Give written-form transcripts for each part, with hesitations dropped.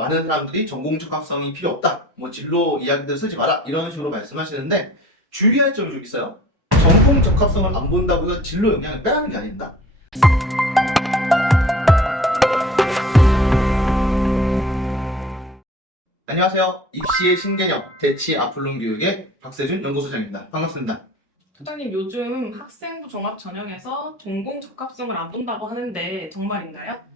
많은 사람들이 전공 적합성이 필요 없다, 뭐 진로 이야기들 쓰지 마라 이런 식으로 말씀하시는데 주의할 점이 좀 있어요. 전공 적합성을 안 본다고 해서 진로 영향을 빼라는 게 아닙니다. 안녕하세요. 입시의 신개념 대치 아플론 교육의 박세준 연구소장입니다. 반갑습니다. 소장님, 요즘 학생부 종합 전형에서 전공 적합성을 안 본다고 하는데 정말인가요?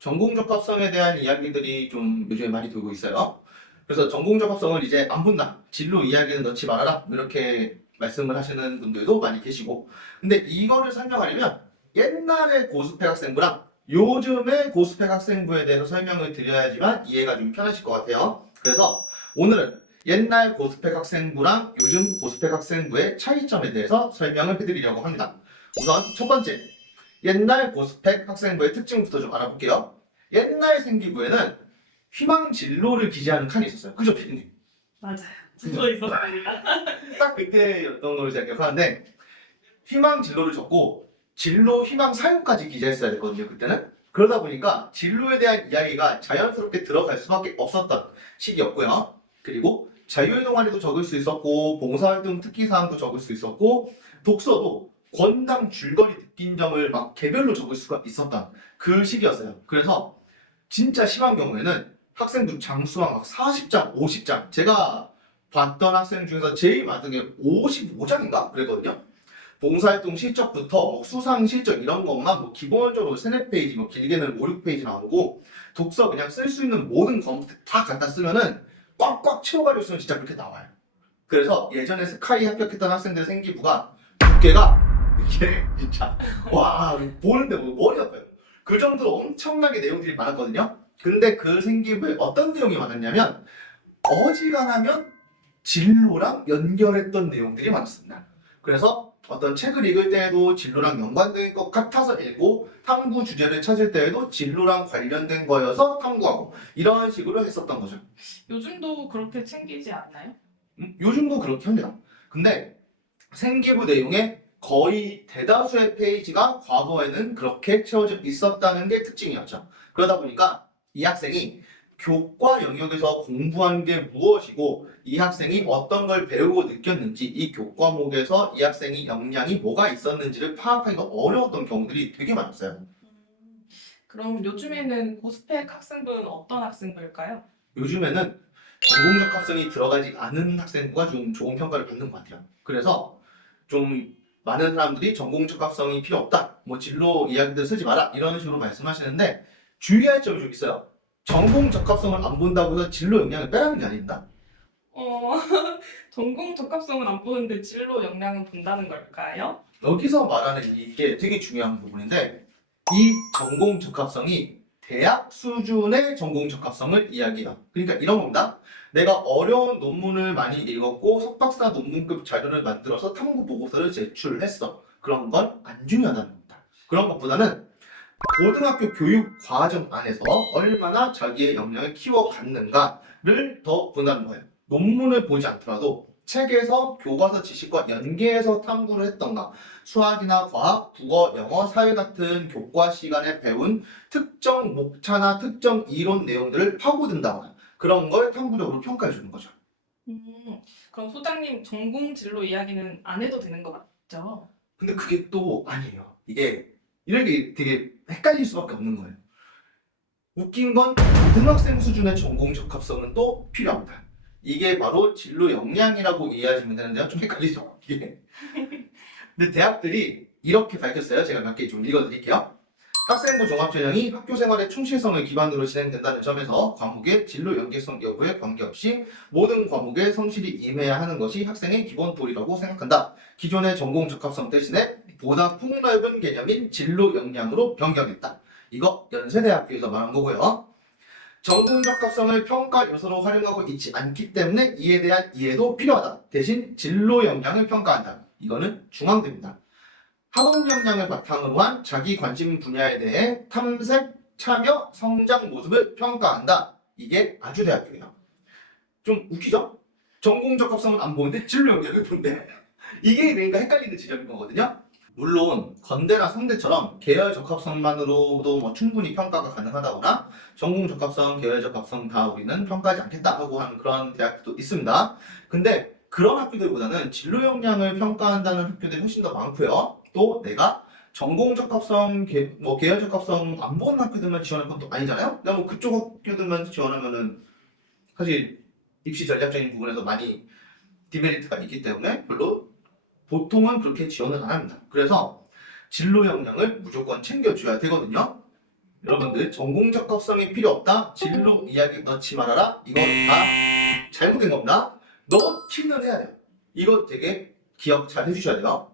전공 적합성에 대한 이야기들이 좀 요즘에 많이 돌고 있어요. 그래서 전공 적합성을 이제 안 본다, 진로 이야기는 넣지 말아라 이렇게 말씀을 하시는 분들도 많이 계시고, 근데 이거를 설명하려면 옛날의 고스펙 학생부랑 요즘의 고스펙 학생부에 대해서 설명을 드려야지만 이해가 좀 편하실 것 같아요. 그래서 오늘은 옛날 고스펙 학생부랑 요즘 고스펙 학생부의 차이점에 대해서 설명을 해드리려고 합니다. 우선 첫 번째, 옛날 고스펙 학생부의 특징부터 좀 알아볼게요. 옛날 생기부에는 희망 진로를 기재하는 칸이 있었어요. 그죠, 피디님? 맞아요. 붙어 있었습니다. 딱 그때였던 걸로 제가 기억하는데, 희망 진로를 적고 진로 희망 사유까지 기재했어야 됐거든요, 그때는. 그러다 보니까 진로에 대한 이야기가 자연스럽게 들어갈 수밖에 없었던 시기였고요. 그리고 자유의 동아리도 적을 수 있었고, 봉사활동 특기사항도 적을 수 있었고, 독서도 권당 줄거리 느낀 점을 막 개별로 적을 수가 있었던 그 시기였어요. 그래서 진짜 심한 경우에는 학생들 장수가 막 40장, 50장, 제가 봤던 학생 중에서 제일 많은 게 55장인가 그랬거든요. 봉사활동 실적부터 뭐 수상 실적 이런 것만 뭐 기본적으로 3, 4페이지, 뭐 길게는 5, 6페이지 나오고, 독서 그냥 쓸 수 있는 모든 과목들 다 갖다 쓰면은 꽉꽉 채워가지고 쓰면 진짜 그렇게 나와요. 그래서 예전에 스카이 합격했던 학생들 생기부가 두께가 이게 진짜 와, 보는데 뭐 머리 아파요. 그 정도로 엄청나게 내용들이 많았거든요. 근데 그 생기부에 어떤 내용이 많았냐면 어지간하면 진로랑 연결했던 내용들이 많았습니다. 그래서 어떤 책을 읽을 때에도 진로랑 연관된 것 같아서 읽고, 탐구 주제를 찾을 때에도 진로랑 관련된 거여서 탐구하고, 이런 식으로 했었던 거죠. 요즘도 그렇게 챙기지 않나요? 요즘도 그렇게 합니다. 근데 생기부 내용의 거의 대다수의 페이지가 과거에는 그렇게 채워져 있었다는 게 특징이었죠. 그러다 보니까 이 학생이 교과 영역에서 공부한 게 무엇이고, 이 학생이 어떤 걸 배우고 느꼈는지, 이 교과목에서 이 학생이 역량이 뭐가 있었는지를 파악하기가 어려웠던 경우들이 되게 많았어요. 그럼 요즘에는 고스펙 학생부는 어떤 학생부일까요? 요즘에는 전공적 학생이 들어가지 않은 학생부가 좀 좋은 평가를 받는 것 같아요. 그래서 좀 많은 사람들이 전공적 학성이 필요 없다, 뭐 진로 이야기들 쓰지 마라 이런 식으로 말씀하시는데 주의할 점이 좀 있어요. 전공 적합성을 안 본다고 해서 진로 영향을 빼라는 게 아닙니다. 어, 전공 적합성은 안 보는데 진로 역량은 본다는 걸까요? 여기서 말하는 이게 되게 중요한 부분인데, 이 전공 적합성이 대학 수준의 전공 적합성을 이야기해요. 그러니까 이런 겁니다. 내가 어려운 논문을 많이 읽었고 석박사 논문급 자료를 만들어서 탐구 보고서를 제출했어. 그런 건 안 중요하다는 겁니다. 그런 것보다는 고등학교 교육 과정 안에서 얼마나 자기의 역량을 키워갔는가를 더 본다는 거예요. 논문을 보지 않더라도 책에서 교과서 지식과 연계해서 탐구를 했던가, 수학이나 과학, 국어, 영어, 사회 같은 교과 시간에 배운 특정 목차나 특정 이론 내용들을 파고든다거나 그런 걸 탐구적으로 평가해 주는 거죠. 그럼 소장님, 전공 진로 이야기는 안 해도 되는 거 맞죠? 근데 그게 또 아니에요. 이게 이렇게 되게 헷갈릴 수밖에 없는 거예요. 웃긴 건 고등학생 수준의 전공 적합성은 또 필요합니다. 이게 바로 진로 역량이라고 이해하시면 되는데요. 좀 헷갈리죠? 이게. 근데 대학들이 이렇게 밝혔어요. 제가 몇 개 좀 읽어드릴게요. 학생부 종합전형이 학교 생활의 충실성을 기반으로 진행된다는 점에서 과목의 진로 연계성 여부에 관계없이 모든 과목에 성실히 임해야 하는 것이 학생의 기본 도리라고 생각한다. 기존의 전공 적합성 대신에 보다 폭넓은 개념인 진로 역량으로 변경했다. 이거 연세대학교에서 말한 거고요. 전공 적합성을 평가 요소로 활용하고 있지 않기 때문에 이에 대한 이해도 필요하다. 대신 진로 역량을 평가한다. 이거는 중앙대입니다. 학업 역량을 바탕으로 한 자기 관심 분야에 대해 탐색, 참여, 성장 모습을 평가한다. 이게 아주대학교예요. 좀 웃기죠? 전공 적합성은 안 보는데 진로 역량을 본대. 이게 그러니까 헷갈리는 지점인 거거든요. 물론 건대나 성대처럼 계열 적합성만으로도 뭐 충분히 평가가 가능하다거나 전공 적합성, 계열 적합성 다 우리는 평가하지 않겠다 하고 하는 그런 대학도 있습니다. 근데 그런 학교들보다는 진로 역량을 평가한다는 학교들이 훨씬 더 많고요. 또 내가 전공 적합성, 계열 적합성 안 보는 학교들만 지원할 것도 아니잖아요. 그냥 뭐 그쪽 학교들만 지원하면은 사실 입시 전략적인 부분에서 많이 디메리트가 있기 때문에 별로 보통은 그렇게 지원을 안 합니다. 그래서 진로 역량을 무조건 챙겨줘야 되거든요. 여러분들 전공 적합성이 필요 없다. 진로 이야기 넣지 말아라. 이거 다 잘못된 겁니다. 넣기는 해야 돼요. 이거 되게 기억 잘 해주셔야 돼요.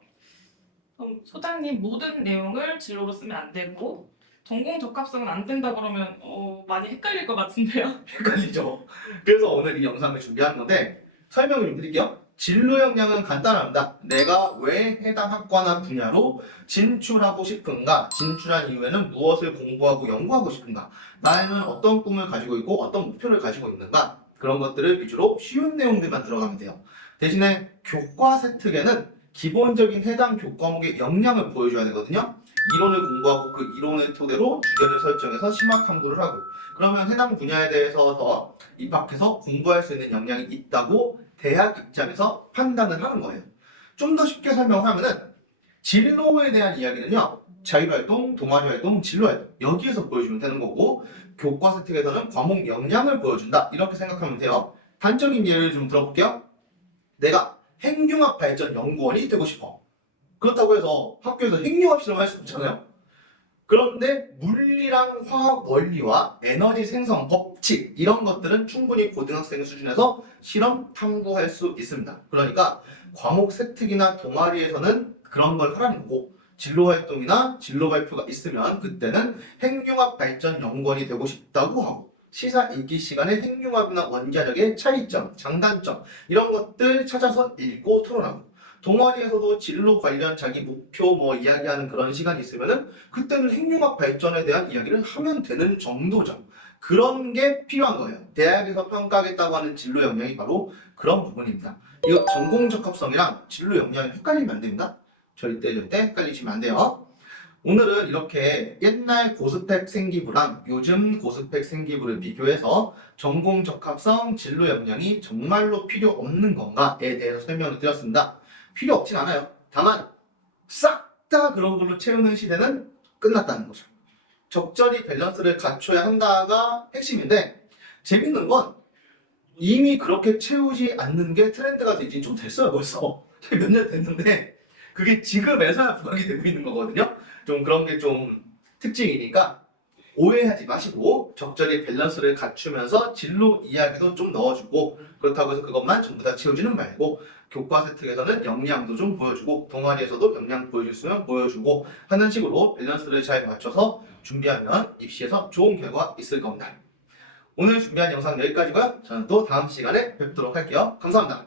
그럼 소장님 모든 내용을 진로로 쓰면 안 되고 전공 적합성은 안 된다 그러면 많이 헷갈릴 것 같은데요? 헷갈리죠. 그래서 오늘 이 영상을 준비한 건데 설명을 좀 드릴게요. 진로 역량은 간단합니다. 내가 왜 해당 학과나 분야로 진출하고 싶은가? 진출한 이후에는 무엇을 공부하고 연구하고 싶은가? 나에는 어떤 꿈을 가지고 있고 어떤 목표를 가지고 있는가? 그런 것들을 위주로 쉬운 내용들만 들어가면 돼요. 대신에 교과 세특에는 기본적인 해당 교과목의 역량을 보여줘야 되거든요. 이론을 공부하고 그 이론을 토대로 주제를 설정해서 심화 탐구를 하고 그러면 해당 분야에 대해서 더 입학해서 공부할 수 있는 역량이 있다고 대학 입장에서 판단을 하는 거예요. 좀 더 쉽게 설명하면은 진로에 대한 이야기는요. 자율활동, 동아리활동, 진로활동 여기에서 보여주면 되는 거고 교과 세특에서는 과목 역량을 보여준다 이렇게 생각하면 돼요. 단적인 예를 좀 들어볼게요. 내가 핵융합 발전 연구원이 되고 싶어. 그렇다고 해서 학교에서 핵융합 실험할 수 없잖아요. 그런데 물리랑 화학 원리와 에너지 생성 법칙 이런 것들은 충분히 고등학생 수준에서 실험 탐구할 수 있습니다. 그러니까 과목 세특이나 동아리에서는 그런 걸 하라는 거고 진로 활동이나 진로 발표가 있으면 그때는 핵융합 발전 연구원이 되고 싶다고 하고 시사 읽기 시간에 핵융합이나 원자력의 차이점, 장단점 이런 것들 찾아서 읽고 토론하고 동아리에서도 진로 관련 자기 목표 뭐 이야기하는 그런 시간이 있으면은 그때는 핵융합 발전에 대한 이야기를 하면 되는 정도죠. 그런 게 필요한 거예요. 대학에서 평가하겠다고 하는 진로 역량이 바로 그런 부분입니다. 이거 전공 적합성이랑 진로 역량이 헷갈리면 안 됩니다. 절대 헷갈리시면 안 돼요. 오늘은 이렇게 옛날 고스펙 생기부랑 요즘 고스펙 생기부를 비교해서 전공 적합성, 진로 역량이 정말로 필요 없는 건가에 대해서 설명을 드렸습니다. 필요 없진 않아요. 다만 싹 다 그런 걸로 채우는 시대는 끝났다는 거죠. 적절히 밸런스를 갖춰야 한다가 핵심인데 재밌는 건 이미 그렇게 채우지 않는 게 트렌드가 되지 좀 됐어요 벌써. 몇 년 됐는데 그게 지금에서야 부각이 되고 있는 거거든요. 좀 그런 게 좀 특징이니까 오해하지 마시고 적절히 밸런스를 갖추면서 진로 이야기도 좀 넣어주고 그렇다고 해서 그것만 전부 다 채우지는 말고 교과 세특에서는 역량도 좀 보여주고 동아리에서도 역량 보여줬으면 보여주고 하는 식으로 밸런스를 잘 맞춰서 준비하면 입시에서 좋은 결과 있을 겁니다. 오늘 준비한 영상 여기까지고요. 저는 또 다음 시간에 뵙도록 할게요. 감사합니다.